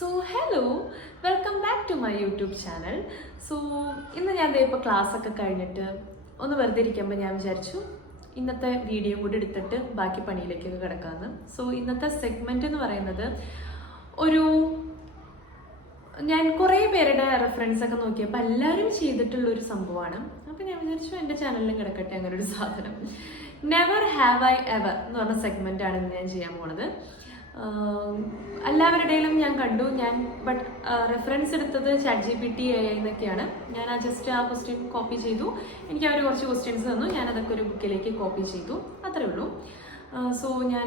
So hello, welcome back to my YouTube channel. So ഇന്ന് ഞാൻ ഇപ്പോൾ ക്ലാസ് ഒക്കെ കഴിഞ്ഞിട്ട് ഒന്ന് വെറുതെ ഇരിക്കുമ്പോൾ ഞാൻ വിചാരിച്ചു ഇന്നത്തെ വീഡിയോ കൂടി എടുത്തിട്ട് ബാക്കി പണിയിലേക്കൊക്കെ കിടക്കാമെന്ന്. സോ ഇന്നത്തെ സെഗ്മെൻറ്റ് എന്ന് പറയുന്നത് ഞാൻ കുറേ പേരുടെ റെഫറൻസ് ഒക്കെ നോക്കിയപ്പോൾ എല്ലാവരും ചെയ്തിട്ടുള്ളൊരു സംഭവമാണ്. അപ്പോൾ ഞാൻ വിചാരിച്ചു എൻ്റെ ചാനലിലും കിടക്കട്ടെ അങ്ങനെ ഒരു സാധനം. നെവർ ഹാവ് ഐ എവർ എന്ന് പറഞ്ഞ സെഗ്മെൻ്റാണ് ഇന്ന് ഞാൻ ചെയ്യാൻ പോണത്. എല്ലാവരുടെയും ഞാൻ കണ്ടു. ബട്ട് റെഫറൻസ് എടുത്തത് ChatGPT AI എന്നൊക്കെയാണ്. ഞാൻ ജസ്റ്റ് ആ ക്വസ്റ്റ്യൻ കോപ്പി ചെയ്തു. എനിക്ക് അവർ കുറച്ച് ക്വസ്റ്റ്യൻസ് തന്നു, ഞാൻ അതൊക്കെ ഒരു ബുക്കിലേക്ക് കോപ്പി ചെയ്തു, അത്രേ ഉള്ളൂ. സോ ഞാൻ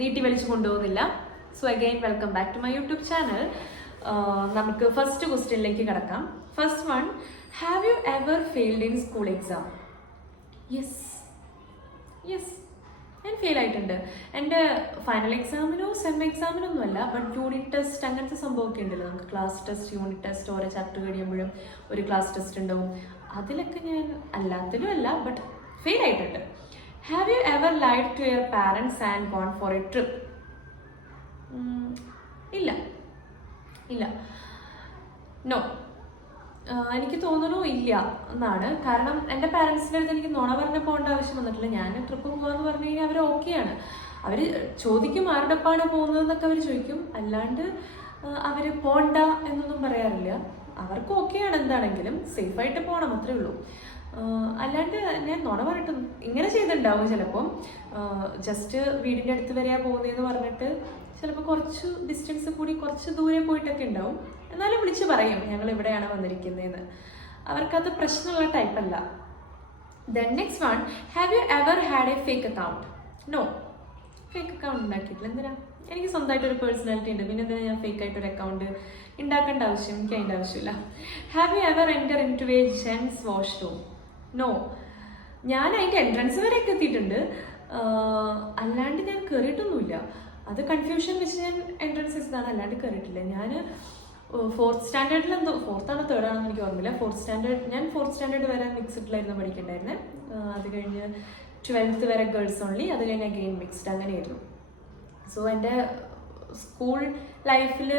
നീട്ടി വലിച്ചു കൊണ്ടുപോകുന്നില്ല. So again welcome back to my YouTube channel. നമുക്ക് ഫസ്റ്റ് ക്വസ്റ്റ്യനിലേക്ക് കിടക്കാം. First one, have you ever failed in school exam? Yes, ഞാൻ ഫെയിൽ ആയിട്ടുണ്ട്. എൻ്റെ ഫൈനൽ എക്സാമിനോ എക്സാമിനൊന്നും അല്ല, ബട്ട് യൂണിറ്റ് ടെസ്റ്റ് അങ്ങനത്തെ സംഭവമൊക്കെ ഉണ്ടല്ലോ. നമുക്ക് ക്ലാസ് ടെസ്റ്റ്, യൂണിറ്റ് ടെസ്റ്റ്, ഓരോ ചാപ്റ്റർ കഴിയുമ്പോഴും ഒരു ക്ലാസ് ടെസ്റ്റ് ഉണ്ടാവും. അതിലൊക്കെ ഞാൻ എല്ലാത്തിലും അല്ല, ബട്ട് ഫെയിൽ ആയിട്ടുണ്ട്. Have you ever lied to your parents and gone for a trip? ഇല്ല, നോ. എനിക്ക് തോന്നുന്നു ഇല്ല എന്നാണ്. കാരണം എൻ്റെ പാരൻസിൻ്റെ അടുത്ത് എനിക്ക് നുണ പറഞ്ഞ് പോകേണ്ട ആവശ്യം വന്നിട്ടില്ല. ഞാൻ ട്രിപ്പ് പോകാമെന്ന് പറഞ്ഞു കഴിഞ്ഞാൽ അവർ ഓക്കെയാണ്. അവർ ചോദിക്കും ആരുടെപ്പാണ് പോകുന്നതെന്നൊക്കെ അവർ ചോദിക്കും. അല്ലാണ്ട് അവർ പോണ്ട എന്നൊന്നും പറയാറില്ല. അവർക്ക് ഓക്കെയാണ്, എന്താണെങ്കിലും സേഫായിട്ട് പോകണം, അത്രേ ഉള്ളൂ. അല്ലാണ്ട് ഞാൻ നുണ പറഞ്ഞിട്ടും ഇങ്ങനെ ചെയ്തിട്ടുണ്ടാവും. ചിലപ്പം ജസ്റ്റ് വീടിൻ്റെ അടുത്ത് വരെയാണ് പോകുന്നതെന്ന് പറഞ്ഞിട്ട് ചിലപ്പോൾ കുറച്ച് ഡിസ്റ്റൻസ് കൂടി കുറച്ച് ദൂരെ പോയിട്ടൊക്കെ ഉണ്ടാവും. എന്നാലും വിളിച്ച് പറയും ഞങ്ങൾ ഇവിടെയാണ് വന്നിരിക്കുന്നതെന്ന്. അവർക്കത് പ്രശ്നമുള്ള ടൈപ്പല്ല. Then next one, have you ever had a fake account? No, fake account ഉണ്ടാക്കിയിട്ടില്ല. എന്തിനാ? എനിക്ക് സ്വന്തമായിട്ടൊരു പേഴ്സണാലിറ്റി ഉണ്ട്, പിന്നെ എന്തിനാ ഞാൻ ഫേക്ക് ആയിട്ടൊരു അക്കൗണ്ട് ഉണ്ടാക്കേണ്ട ആവശ്യം? എനിക്ക് അതിൻ്റെ ആവശ്യമില്ല. Have you ever enter into a gents washroom? No, ഞാൻ അതിൻ്റെ എൻട്രൻസ് വരെയൊക്കെ എത്തിയിട്ടുണ്ട്, അല്ലാണ്ട് ഞാൻ കയറിയിട്ടൊന്നുമില്ല. അത് കൺഫ്യൂഷൻ വെച്ച് ഞാൻ എൻട്രൻസ് എഴുതാണ്, അല്ലാണ്ട് കയറിയിട്ടില്ല. ഞാൻ ഫോർത്ത് സ്റ്റാൻഡേർഡിൽ ഫോർത്താണോ തേർഡാണെന്ന് എനിക്ക് ഓർമ്മയില്ല. ഞാൻ ഫോർത്ത് സ്റ്റാൻഡേർഡ് വരെ മിക്സ്ഡിലായിരുന്നു പഠിക്കണ്ടായിരുന്നത്. അത് കഴിഞ്ഞ് 12th വരെ ഗേൾസ് ഓൺലി, അത് കഴിഞ്ഞ് അഗെയിൻ മിക്സ്ഡ്, അങ്ങനെയായിരുന്നു. സോ എൻ്റെ സ്കൂൾ ലൈഫിൽ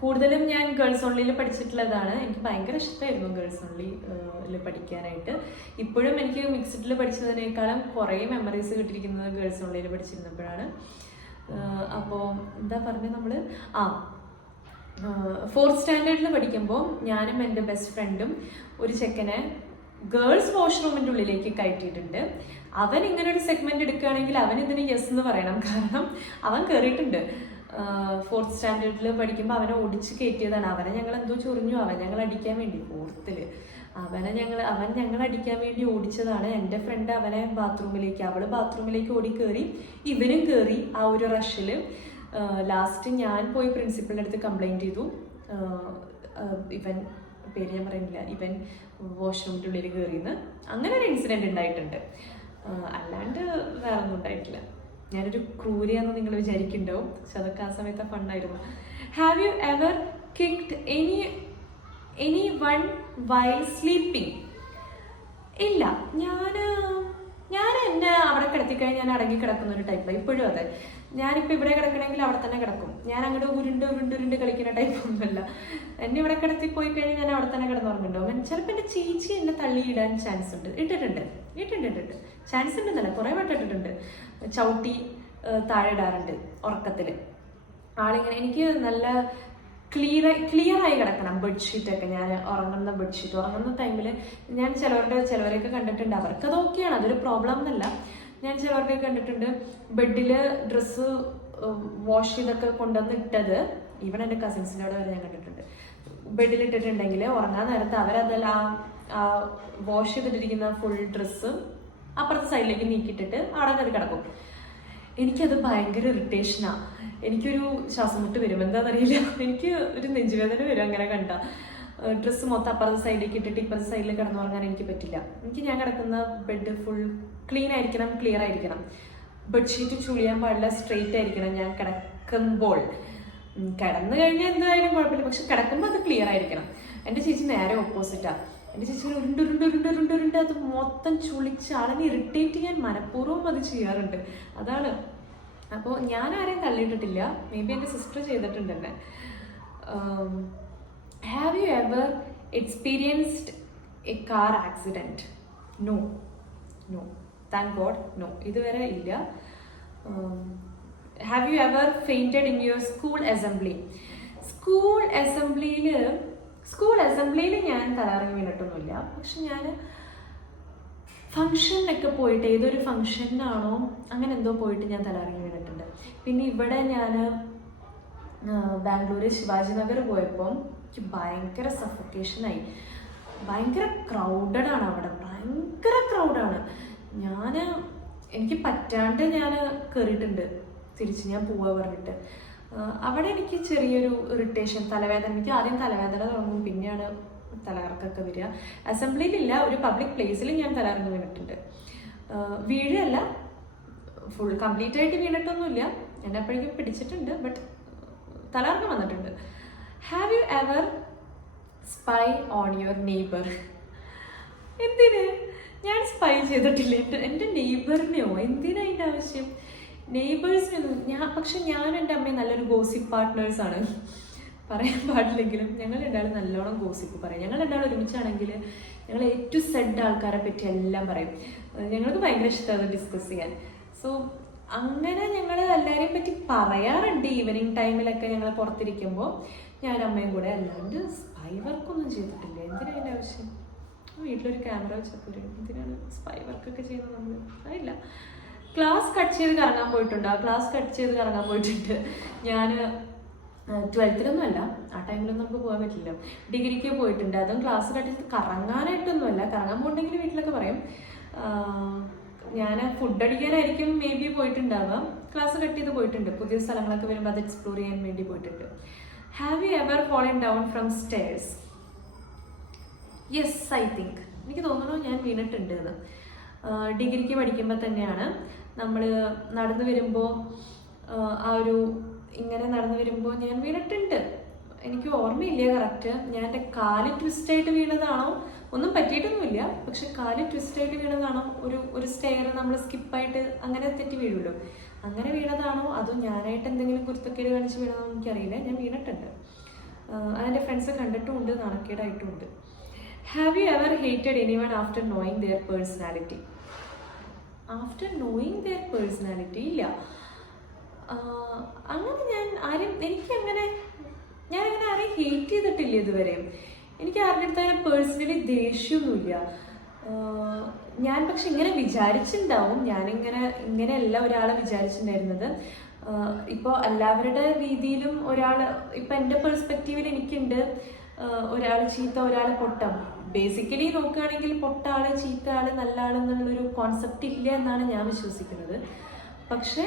കൂടുതലും ഞാൻ ഗേൾസ് ഓൺലിയിൽ പഠിച്ചിട്ടുള്ളതാണ്. എനിക്ക് ഭയങ്കര ഇഷ്ടമായിരുന്നു ഗേൾസ് ഓൺലിയിൽ പഠിക്കാനായിട്ട്. ഇപ്പോഴും എനിക്ക് മിക്സ്ഡിൽ പഠിച്ചതിനേക്കാളും കുറേ മെമ്മറീസ് കിട്ടിയിരിക്കുന്നത് ഗേൾസ് ഓൺലിയിൽ പഠിച്ചിരുന്നപ്പോഴാണ്. അപ്പോൾ എന്താ പറഞ്ഞത് നമ്മൾ ഫോർത്ത് സ്റ്റാൻഡേർഡിൽ പഠിക്കുമ്പോൾ ഞാനും എൻ്റെ ബെസ്റ്റ് ഫ്രണ്ടും ഒരു ചെക്കനെ ഗേൾസ് വാഷ്റൂമിൻ്റെ ഉള്ളിലേക്ക് കയറ്റിയിട്ടുണ്ട്. അവൻ ഇങ്ങനെ ഒരു സെഗ്മെന്റ് എടുക്കുകയാണെങ്കിൽ അവൻ ഇതിന് യെസ് എന്ന് പറയണം, കാരണം അവൻ കയറിയിട്ടുണ്ട്. ഫോർത്ത് സ്റ്റാൻഡേർഡിൽ പഠിക്കുമ്പോൾ അവനെ ഓടിച്ച് കയറ്റിയതാണ്. അവനെ ഞങ്ങൾ എന്തോ ചൊറിഞ്ഞു, അവൻ ഞങ്ങൾ അടിക്കാൻ വേണ്ടി ഫോർത്തിൽ അവൻ ഞങ്ങൾ അടിക്കാൻ വേണ്ടി ഓടിച്ചതാണ്. എൻ്റെ ഫ്രണ്ട് അവനെ അവള് ബാത്റൂമിലേക്ക് ഓടി കയറി, ഇവനും കയറി. ആ ഒരു റഷിൽ ലാസ്റ്റ് ഞാൻ പോയി പ്രിൻസിപ്പളിൻ്റെ അടുത്ത് കംപ്ലൈൻറ്റ് ചെയ്തു. ഇവൻ, പേര് ഞാൻ പറയുന്നില്ല, ഇവൻ വാഷ്റൂമിൻ്റെ ഉള്ളിൽ കയറിയെന്ന്. അങ്ങനെ ഒരു ഇൻസിഡൻറ്റ് ഉണ്ടായിട്ടുണ്ട്, അല്ലാണ്ട് വേറെ ഒന്നും ഉണ്ടായിട്ടില്ല. ഞാനൊരു ക്രൂരിയാന്ന് നിങ്ങൾ വിചാരിക്കുന്നുണ്ടാവും, പക്ഷെ അതൊക്കെ ആ സമയത്ത് ഫണ്ണായിരുന്നു. Have you ever kicked anyone while sleeping? ഇല്ല, ഞാൻ എന്നെ അവിടെ കിടത്തിക്കഴിഞ്ഞാൽ ഞാൻ അടങ്ങി കിടക്കുന്ന ഒരു ടൈപ്പാണ്. ഇപ്പോഴും അതെ. ഞാനിപ്പോൾ ഇവിടെ കിടക്കണമെങ്കിൽ അവിടെ തന്നെ കിടക്കും. ഞാൻ അങ്ങോട്ട് ഉരുണ്ട് കളിക്കുന്ന ടൈപ്പൊന്നുമല്ല. എന്നെ ഇവിടെ കിടത്തി പോയി കഴിഞ്ഞാൽ ഞാൻ അവിടെ തന്നെ കിടന്നുറങ്ങുന്നുണ്ടാവും. ചിലപ്പോൾ എൻ്റെ ചേച്ചി എന്നെ തള്ളിയിടാൻ ചാൻസ് ഉണ്ട്. ഇട്ടിട്ടുണ്ട് ചാൻസ് ഉണ്ടെന്നല്ല, കുറേ വട്ടം ഇട്ടിട്ടുണ്ട്. ചവിട്ടി താഴെ ഇടാറുണ്ട് ഉറക്കത്തിൽ. ആളിങ്ങനെ, എനിക്ക് നല്ല ക്ലിയർ ആയി കിടക്കണം ബെഡ്ഷീറ്റൊക്കെ. ഞാൻ ഉറങ്ങുന്ന ടൈമിൽ ഞാൻ ചിലവരെയൊക്കെ കണ്ടിട്ടുണ്ട്, അവർക്കത് ഓക്കെയാണ്, അതൊരു പ്രോബ്ലം എന്നല്ല. ഞാൻ ചിലവർക്ക് കണ്ടിട്ടുണ്ട് ബെഡിൽ ഡ്രസ്സ് വാഷ് ചെയ്തൊക്കെ കൊണ്ടുവന്ന് ഇട്ടത്. ഈവൻ എൻ്റെ കസിൻസിൻ്റെ അവിടെ വരെ ഞാൻ കണ്ടിട്ടുണ്ട്. ബെഡിലിട്ടിട്ടുണ്ടെങ്കിൽ ഉറങ്ങാൻ നേരത്ത് അവരതെല്ലാം വാഷ് ചെയ്തിട്ടിരിക്കുന്ന ഫുൾ ഡ്രസ്സ് അപ്പുറത്തെ സൈഡിലേക്ക് നീക്കിയിട്ടിട്ട് അവിടെ കയറി കിടക്കും. എനിക്കത് ഭയങ്കര ഇറിറ്റേഷനാണ്. എനിക്കൊരു ശ്വാസം മുട്ട് വരും, എന്താണെന്നറിയില്ല. എനിക്ക് ഒരു നെഞ്ചുവേദന വരും അങ്ങനെ കണ്ട. ഡ്രസ്സ് മൊത്തം അപ്പുറത്തെ സൈഡിലേക്ക് ഇട്ടിട്ട് ഇപ്പുറത്തെ സൈഡിൽ കിടന്നുറങ്ങാൻ എനിക്ക് പറ്റില്ല. ഞാൻ കിടക്കുന്ന ബെഡ് ഫുൾ ക്ലീൻ ആയിരിക്കണം, ക്ലിയർ ആയിരിക്കണം. ബെഡ്ഷീറ്റ് ചുളിയാൻ പാടില്ല, സ്ട്രെയിറ്റ് ആയിരിക്കണം. ഞാൻ കിടക്കുമ്പോൾ, കിടന്നു കഴിഞ്ഞാൽ എന്തായാലും കുഴപ്പമില്ല, പക്ഷെ കിടക്കുമ്പോൾ അത് ക്ലിയർ ആയിരിക്കണം. എൻ്റെ ചേച്ചി നേരെ ഓപ്പോസിറ്റാണ്. എൻ്റെ ചേച്ചി ഉരുണ്ട് അത് മൊത്തം ചുളിച്ച് ആളിനെ ഇറിറ്റേറ്റ് ചെയ്യാൻ മനഃപൂർവ്വം അത് ചെയ്യാറുണ്ട്. അതാണ്. അപ്പോൾ ഞാൻ ആരെയും തള്ളിയിട്ടിട്ടില്ല. മേ ബി എൻ്റെ സിസ്റ്റർ ചെയ്തിട്ടുണ്ട് എന്നെ. Have you ever experienced a car accident? No, no, thank God, no, ഇതുവരെ ഇല്ല. Have you ever fainted in your school assembly? School അസംബ്ലിയിൽ ഞാൻ തലകറങ്ങി വീണിട്ടൊന്നുമില്ല. പക്ഷെ ഞാൻ ഫംഗ്ഷനൊക്കെ പോയിട്ട്, ഏതൊരു ഫംഗ്ഷനാണോ അങ്ങനെ എന്തോ പോയിട്ട് ഞാൻ തലകറങ്ങി വീണിട്ടുണ്ട്. പിന്നെ ഇവിടെ ഞാൻ ബാംഗ്ലൂർ ശിവാജി നഗർ പോയപ്പോൾ എനിക്ക് ഭയങ്കര സഫോക്കേഷനായി. ഭയങ്കര ക്രൗഡഡാണ് അവിടെ, ഭയങ്കര ക്രൗഡാണ്. എനിക്ക് പറ്റാണ്ട് ഞാൻ കയറിയിട്ടുണ്ട് തിരിച്ച്, ഞാൻ പോവാ പറഞ്ഞിട്ട്. അവിടെ എനിക്ക് ചെറിയൊരു ഇറിറ്റേഷൻ, തലവേദന. എനിക്ക് ആദ്യം തലവേദന തുടങ്ങും, പിന്നെയാണ് തലകറക്കൊക്കെ വരിക. അസംബ്ലിയിലില്ല, ഒരു പബ്ലിക് പ്ലേസിൽ ഞാൻ തലകറങ്ങി വീണിട്ടുണ്ട്. വീഴല്ല, ഫുൾ കംപ്ലീറ്റ് ആയിട്ട് വീണിട്ടൊന്നുമില്ല, എന്നെ അപ്പോഴേക്കും പിടിച്ചിട്ടുണ്ട്, ബട്ട് തലകറക്കം വന്നിട്ടുണ്ട്. Have you ever spy on your neighbour? എന്തിന്? ഞാൻ സ്പൈ ചെയ്തിട്ടില്ല എൻ്റെ നെയ്ബറിനെയോ. എന്തിനാ അതിൻ്റെ ആവശ്യം? നെയ്ബേഴ്സിനൊന്നും പക്ഷെ ഞാൻ എൻ്റെ അമ്മയും നല്ലൊരു ഗോസിപ്പ് പാർട്ട്നേഴ്സാണ്. പറയാൻ പാടില്ലെങ്കിലും ഞങ്ങൾ രണ്ടാളും നല്ലോണം ഗോസിപ്പ് പറയും. ഞങ്ങൾ രണ്ടാളും ഒരുമിച്ചാണെങ്കിൽ ഞങ്ങൾ A to Z ആൾക്കാരെ പറ്റി എല്ലാം പറയും. ഞങ്ങൾക്ക് ഭയങ്കര ഇഷ്ടമാണ് ഡിസ്കസ് ചെയ്യാൻ. സോ അങ്ങനെ ഞങ്ങൾ എല്ലാവരെയും പറ്റി പറയാറുണ്ട്. ഈവനിങ് ടൈമിലൊക്കെ ഞങ്ങൾ പുറത്തിരിക്കുമ്പോൾ ഞാൻ അമ്മയും കൂടെ. അല്ലാണ്ട് സ്പൈ വർക്കൊന്നും ചെയ്തിട്ടില്ല. എന്തിനാ അതിൻ്റെ ആവശ്യം? വീട്ടിലൊരു ക്യാമറ വെച്ചപ്പോൾ എന്തിനാണ് സ്പൈ വർക്കൊക്കെ ചെയ്യുന്നത് നമ്മൾ? അതില്ല. ക്ലാസ് കട്ട് ചെയ്ത് കറങ്ങാൻ പോയിട്ടുണ്ട്. ഞാൻ 12th അല്ല, ആ ടൈമിലൊന്നും നമുക്ക് പോകാൻ പറ്റില്ല. ഡിഗ്രിക്ക് പോയിട്ടുണ്ട്. അതും ക്ലാസ് കട്ട് ചെയ്ത് കറങ്ങാനായിട്ടൊന്നുമല്ല. കറങ്ങാൻ പോയിട്ടുണ്ടെങ്കിൽ വീട്ടിലൊക്കെ പറയും. ഞാൻ ഫുഡ് അടിക്കാനായിരിക്കും മേ ബി പോയിട്ടുണ്ടാവുക. ക്ലാസ് കട്ട് ചെയ്ത് പോയിട്ടുണ്ട്. പുതിയ സ്ഥലങ്ങളൊക്കെ വരുമ്പോൾ അത് എക്സ്പ്ലോർ ചെയ്യാൻ വേണ്ടി പോയിട്ടുണ്ട്. Have you ever fallen down from stairs? Yes, I think. എനിക്ക് തോന്നുന്നു ഞാൻ വീണിട്ടുണ്ട് എന്ന്. ഡിഗ്രിക്ക് പഠിക്കുമ്പോൾ തന്നെയാണ് നമ്മൾ നടന്നു വരുമ്പോൾ ഇങ്ങനെ നടന്നു വരുമ്പോൾ ഞാൻ വീണിട്ടുണ്ട്. എനിക്ക് ഓർമ്മയില്ല കറക്റ്റ്. ഞാൻ എൻ്റെ കാല് ട്വിസ്റ്റായിട്ട് വീണതാണോ, ഒന്നും പറ്റിയിട്ടൊന്നുമില്ല, പക്ഷെ കാല് ട്വിസ്റ്റായിട്ട് വീണതാണോ, ഒരു സ്റ്റെയർ നമ്മൾ സ്കിപ്പായിട്ട് അങ്ങനെ തെറ്റി വീഴുമല്ലോ, അങ്ങനെ വീണതാണോ, അതോ ഞാനായിട്ട് എന്തെങ്കിലും കുരുത്തക്കേട് കാണിച്ച് വീണതാണോ എനിക്കറിയില്ല. ഞാൻ വീണിട്ടുണ്ട്. അതെൻ്റെ ഫ്രണ്ട്സ് കണ്ടിട്ടുമുണ്ട്, നാണക്കേടായിട്ടുമുണ്ട്. Have you ever hated anyone after knowing their personality? After knowing their personality ഇല്ല. അങ്ങനെ ഞാനങ്ങനെ ആരെയും ഹേറ്റ് ചെയ്തിട്ടില്ല ഇതുവരെയും. എനിക്ക് ആരുടെ അടുത്ത് അങ്ങനെ പേഴ്സണലി ദേഷ്യമൊന്നുമില്ല. ഞാൻ പക്ഷെ ഇങ്ങനെ വിചാരിച്ചിട്ടുണ്ടാവും. ഇങ്ങനെയല്ല ഒരാളെ വിചാരിച്ചിട്ടുണ്ടായിരുന്നത്. ഇപ്പോൾ എല്ലാവരുടെ രീതിയിലും ഇപ്പം എൻ്റെ പെർസ്പെക്റ്റീവിൽ എനിക്കുണ്ട് ഒരാൾ ചീത്ത, ഒരാൾ പൊട്ടം. ബേസിക്കലി നോക്കുകയാണെങ്കിൽ പൊട്ട ആള്, ചീത്ത ആള്, നല്ല ആളെന്നുള്ളൊരു കോൺസെപ്റ്റ് ഇല്ല എന്നാണ് ഞാൻ വിശ്വസിക്കുന്നത്. പക്ഷെ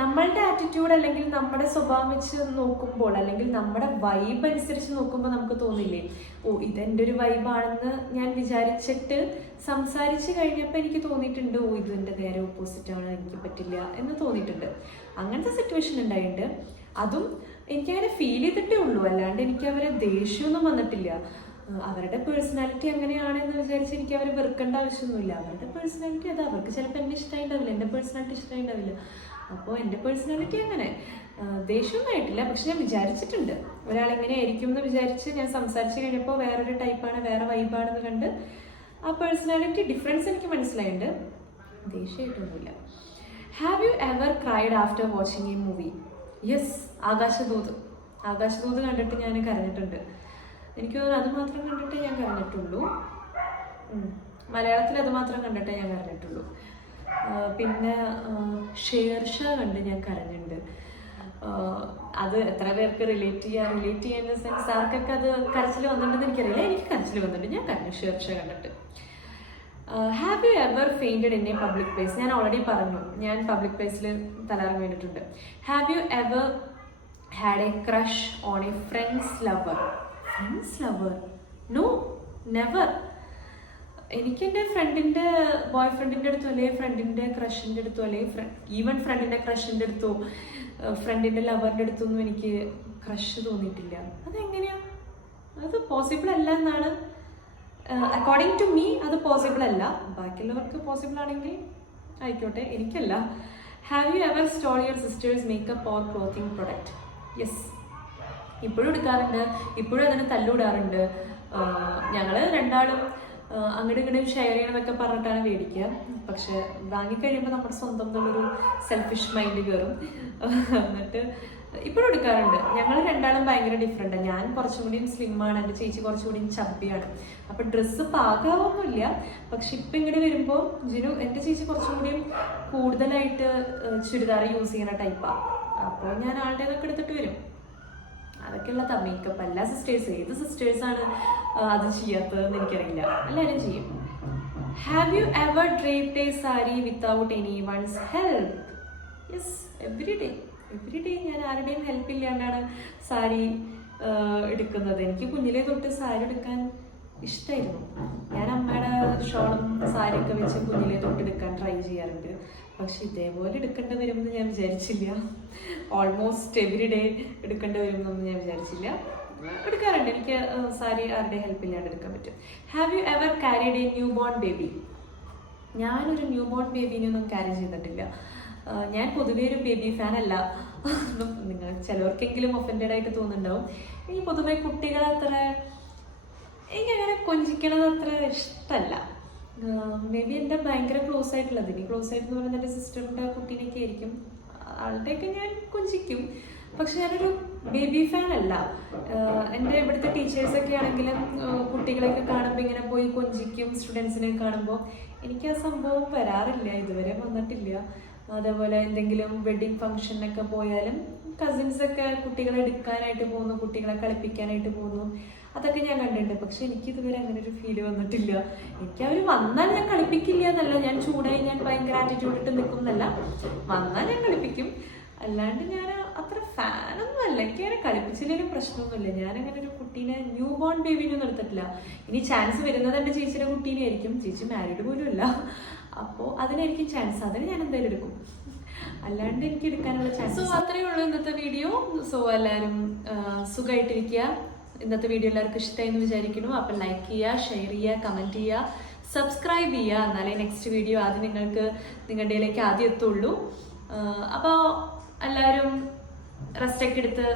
നമ്മളുടെ ആറ്റിറ്റ്യൂഡ് അല്ലെങ്കിൽ നമ്മുടെ സ്വഭാവം വെച്ച് നോക്കുമ്പോൾ, അല്ലെങ്കിൽ നമ്മുടെ വൈബ് അനുസരിച്ച് നോക്കുമ്പോൾ നമുക്ക് തോന്നില്ലേ, ഇതെൻ്റെ ഒരു വൈബാണെന്ന് ഞാൻ വിചാരിച്ചിട്ട് സംസാരിച്ച് കഴിഞ്ഞപ്പോൾ എനിക്ക് തോന്നിയിട്ടുണ്ട്, ഇതെൻ്റെ നേരെ ഓപ്പോസിറ്റാണ്, എനിക്ക് പറ്റില്ല എന്ന് തോന്നിയിട്ടുണ്ട്. അങ്ങനത്തെ സിറ്റുവേഷൻ ഉണ്ടായിട്ടുണ്ട്. അതും എനിക്കങ്ങനെ ഫീൽ ചെയ്തിട്ടേ ഉള്ളൂ, അല്ലാണ്ട് എനിക്ക് അവരെ ദേഷ്യമൊന്നും വന്നിട്ടില്ല. അവരുടെ പേഴ്സണാലിറ്റി അങ്ങനെയാണെന്ന് വിചാരിച്ച് എനിക്ക് അവരെ വെറുക്കേണ്ട ആവശ്യമൊന്നുമില്ല. അവരുടെ പേഴ്സണാലിറ്റി അത് അവർക്ക് ചിലപ്പോൾ എന്നെ ഇഷ്ടമായിട്ടുണ്ടാവില്ല, എൻ്റെ പേഴ്സണാലിറ്റി ഇഷ്ടമായിട്ടുണ്ടാവില്ല. അപ്പോൾ എൻ്റെ പേഴ്സണാലിറ്റി അങ്ങനെ ദേഷ്യമൊന്നും ആയിട്ടില്ല. പക്ഷെ ഞാൻ വിചാരിച്ചിട്ടുണ്ട് ഒരാളെങ്ങനെ ആയിരിക്കും എന്ന് വിചാരിച്ച് ഞാൻ സംസാരിച്ച് കഴിഞ്ഞപ്പോൾ വേറൊരു ടൈപ്പാണ്, വേറെ വൈബാണെന്ന് കണ്ട് ആ പേഴ്സണാലിറ്റി ഡിഫറൻസ് എനിക്ക് മനസ്സിലായിട്ടുണ്ട്. ദേഷ്യമായിട്ടൊന്നുമില്ല. Have you ever cried after watching a movie? Yes, Akashadoothu കണ്ടിട്ട് ഞാൻ കരഞ്ഞിട്ടുണ്ട്. എനിക്ക് തോന്നുന്നു അത് മാത്രം കണ്ടിട്ടേ ഞാൻ കരഞ്ഞിട്ടുള്ളൂ. മലയാളത്തിൽ അത് മാത്രം കണ്ടിട്ടേ ഞാൻ കരഞ്ഞിട്ടുള്ളൂ. പിന്നെ ഷേർഷാ കണ്ട് ഞാൻ കരഞ്ഞിട്ടുണ്ട്. അത് എത്ര പേർക്ക് റിലേറ്റ് ചെയ്യുന്ന സെൻസ് ആർക്കൊക്കെ അത് കരച്ചിൽ വന്നിട്ടുണ്ടെന്ന് എനിക്കറിയില്ല. എനിക്ക് കരച്ചിൽ വന്നിട്ടുണ്ട്, ഞാൻ കരഞ്ഞു ഷേർഷാ കണ്ടിട്ട്. Have you ever fainted in a public place? ഞാൻ ഓൾറെഡി പറഞ്ഞു, ഞാൻ പബ്ലിക് പ്ലേസിൽ തലകറങ്ങി വീണിട്ടുണ്ട്. Have you ever had a crush on a friends lover? No, never. എനിക്ക് എൻ്റെ ഫ്രണ്ടിൻ്റെ ബോയ് ഫ്രണ്ടിൻ്റെ അടുത്തോ, അല്ലെങ്കിൽ ഫ്രണ്ടിൻ്റെ ക്രഷിൻ്റെ അടുത്തോ, അല്ലെങ്കിൽ ഈവൻ ഫ്രണ്ടിൻ്റെ ക്രഷിൻ്റെ അടുത്തോ, ഫ്രണ്ടിൻ്റെ ലവറിൻ്റെ അടുത്തൊന്നും എനിക്ക് ക്രഷ് തോന്നിയിട്ടില്ല. അതെങ്ങനെയാണ്? അത് പോസിബിൾ അല്ല എന്നാണ് അക്കോർഡിംഗ് ടു മീ. അത് പോസിബിൾ അല്ല. ബാക്കിയുള്ളവർക്ക് പോസിബിൾ ആണെങ്കിൽ ആയിക്കോട്ടെ, എനിക്കല്ല. Have you ever stole your sisters makeup or clothing product? Yes, ഇപ്പോഴും എടുക്കാറുണ്ട്, ഇപ്പോഴും അതിന് തല്ലൂടാറുണ്ട്. ഞങ്ങൾ രണ്ടാളും അങ്ങോട്ടും ഇങ്ങോട്ടും ഷെയർ ചെയ്യണമെന്നൊക്കെ പറഞ്ഞിട്ടാണ് മേടിക്കുക. പക്ഷെ വാങ്ങിക്കഴിയുമ്പോൾ നമ്മുടെ സ്വന്തം എന്നുള്ളൊരു സെൽഫിഷ് മൈൻഡ് കയറും. എന്നിട്ട് ഇപ്പോഴും എടുക്കാറുണ്ട്. ഞങ്ങൾ രണ്ടാളും ഭയങ്കര ഡിഫറെൻറ്റാണ്. ഞാൻ കുറച്ചും കൂടിയും സ്ലിമ്മാണ്, എൻ്റെ ചേച്ചി കുറച്ചും കൂടിയും ചബ്ബിയാണ്. അപ്പം ഡ്രസ്സ് പാകാവൊന്നുമില്ല. പക്ഷെ ഇപ്പം ഇങ്ങനെ വരുമ്പോൾ ജിനു, എൻ്റെ ചേച്ചി കുറച്ചും കൂടിയും കൂടുതലായിട്ട് ചുരിദാർ യൂസ് ചെയ്യുന്ന ടൈപ്പാണ്. അപ്പോൾ ഞാൻ ആളുടേതൊക്കെ എടുത്തിട്ട് വരും. അതൊക്കെയുള്ളതാണ് മേക്കപ്പ്. എല്ലാ സിസ്റ്റേഴ്സും, ഏത് സിസ്റ്റേഴ്സാണ് അത് ചെയ്യാത്തതെന്ന് എനിക്കറിയില്ല, എല്ലാവരും ചെയ്യും. Have you ever draped a sari without any one's help? Yes, every day ഞാൻ ആരുടെയും ഹെൽപ്പ് ഇല്ലാണ്ടാണ് സാരി എടുക്കുന്നത്. എനിക്ക് കുഞ്ഞിലേ തൊട്ട് സാരി എടുക്കാൻ ഇഷ്ടമായിരുന്നു. ഞാൻ അമ്മയുടെ ഷോളും സാരിയൊക്കെ വെച്ച് കുഞ്ഞിലേ തൊട്ട് എടുക്കാൻ ട്രൈ ചെയ്യാറുണ്ട്. പക്ഷെ ഇതേപോലെ എടുക്കേണ്ടി വരുമെന്ന് ഞാൻ വിചാരിച്ചില്ല. ഓൾമോസ്റ്റ് എവറി ഡേ എടുക്കേണ്ടി വരുമെന്നൊന്നും ഞാൻ വിചാരിച്ചില്ല. എടുക്കാറുണ്ട്. എനിക്ക് സാരി ആരുടെ ഹെൽപ്പ് ഇല്ലാണ്ട് എടുക്കാൻ പറ്റും. Have you ever carried A new born baby? ഞാനൊരു ന്യൂ ബോൺ ബേബീനൊന്നും ക്യാരി ചെയ്തിട്ടില്ല. ഞാൻ പൊതുവേ ഒരു ബേബി ഫാൻ അല്ല. നിങ്ങൾ ചിലവർക്കെങ്കിലും ഒഫൻഡഡ് ആയിട്ട് തോന്നുന്നുണ്ടാവും. എനിക്ക് പൊതുവെ കുട്ടികളെ അത്ര, എനിക്കങ്ങനെ കൊഞ്ചിക്കണത് അത്ര ഇഷ്ടമല്ല. മേ ബി എൻ്റെ ഭയങ്കര ക്ലോസ് ആയിട്ടുള്ളത്, ഇനി ക്ലോസ് ആയിട്ടെന്ന് പറയുന്നത് എൻ്റെ സിസ്റ്ററിൻ്റെ കുട്ടീനൊക്കെ ആയിരിക്കും. ആളുടെയൊക്കെ ഞാൻ കൊഞ്ചിക്കും. പക്ഷെ ഞാനൊരു ബേബി ഫാൻ അല്ല. എൻ്റെ ഇവിടുത്തെ ടീച്ചേഴ്സൊക്കെ ആണെങ്കിലും കുട്ടികളെയൊക്കെ കാണുമ്പോൾ ഇങ്ങനെ പോയി കൊഞ്ചിക്കും. സ്റ്റുഡൻസിനെ കാണുമ്പോൾ എനിക്ക് ആ സംഭവം വരാറില്ല, ഇതുവരെ വന്നിട്ടില്ല. അതേപോലെ എന്തെങ്കിലും വെഡ്ഡിങ് ഫംഗ്ഷനൊക്കെ പോയാലും കസിൻസൊക്കെ കുട്ടികളെ എടുക്കാനായിട്ട് പോകുന്നു, കുട്ടികളെ കളിപ്പിക്കാനായിട്ട് പോകുന്നു, അതൊക്കെ ഞാൻ കണ്ടിട്ടുണ്ട്. പക്ഷെ എനിക്കിതുവരെ അങ്ങനെ ഒരു ഫീല് വന്നിട്ടില്ല. എനിക്ക് അവർ വന്നാൽ ഞാൻ കളിപ്പിക്കില്ല എന്നല്ല, ഞാൻ ചൂടായി ഞാൻ ഭയങ്കര ആറ്റിറ്റ്യൂഡ് ഇട്ട് നിൽക്കും എന്നല്ല, വന്നാൽ ഞാൻ കളിപ്പിക്കും. അല്ലാണ്ട് ഞാൻ അത്ര ഫാനൊന്നും അല്ല. എനിക്ക് അങ്ങനെ കളിപ്പിച്ചില്ലെങ്കിലും പ്രശ്നമൊന്നുമില്ല. ഞാനങ്ങനെ ഒരു കുട്ടീനെ, ന്യൂ ബോൺ ബേബിനൊന്നും എടുത്തിട്ടില്ല. ഇനി ചാൻസ് വരുന്നത് എൻ്റെ ചേച്ചിയുടെ കുട്ടീനെ ആയിരിക്കും. ചേച്ചി മാരീഡ് പോലും അല്ല. അപ്പോൾ അതിനായിരിക്കും ചാൻസ്, അതിന് ഞാൻ എന്തായാലും എടുക്കും. അല്ലാണ്ട് എനിക്ക് എടുക്കാനുള്ള ചാൻസ്. സോ അത്രയേ ഉള്ളൂ ഇന്നത്തെ വീഡിയോ. സോ എല്ലാവരും സുഖമായിട്ടിരിക്കുക. ഇന്നത്തെ വീഡിയോ എല്ലാവർക്കും ഇഷ്ടമായി എന്ന് വിചാരിക്കുന്നു. അപ്പം ലൈക്ക് ചെയ്യുക, ഷെയർ ചെയ്യുക, കമൻറ്റ് ചെയ്യുക, സബ്സ്ക്രൈബ് ചെയ്യുക. എന്നാലേ നെക്സ്റ്റ് വീഡിയോ ആദ്യം നിങ്ങൾക്ക് നിങ്ങളുടെ ഇടയിലേക്ക് ആദ്യം എത്തുള്ളൂ. അപ്പോൾ എല്ലാവരും റെസ്റ്റൊക്കെ എടുത്ത്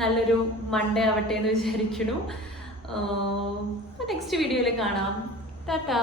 നല്ലൊരു മൺഡേ ആവട്ടെ എന്ന് വിചാരിക്കുന്നു. നെക്സ്റ്റ് വീഡിയോയിൽ കാണാം. ടാറ്റാ.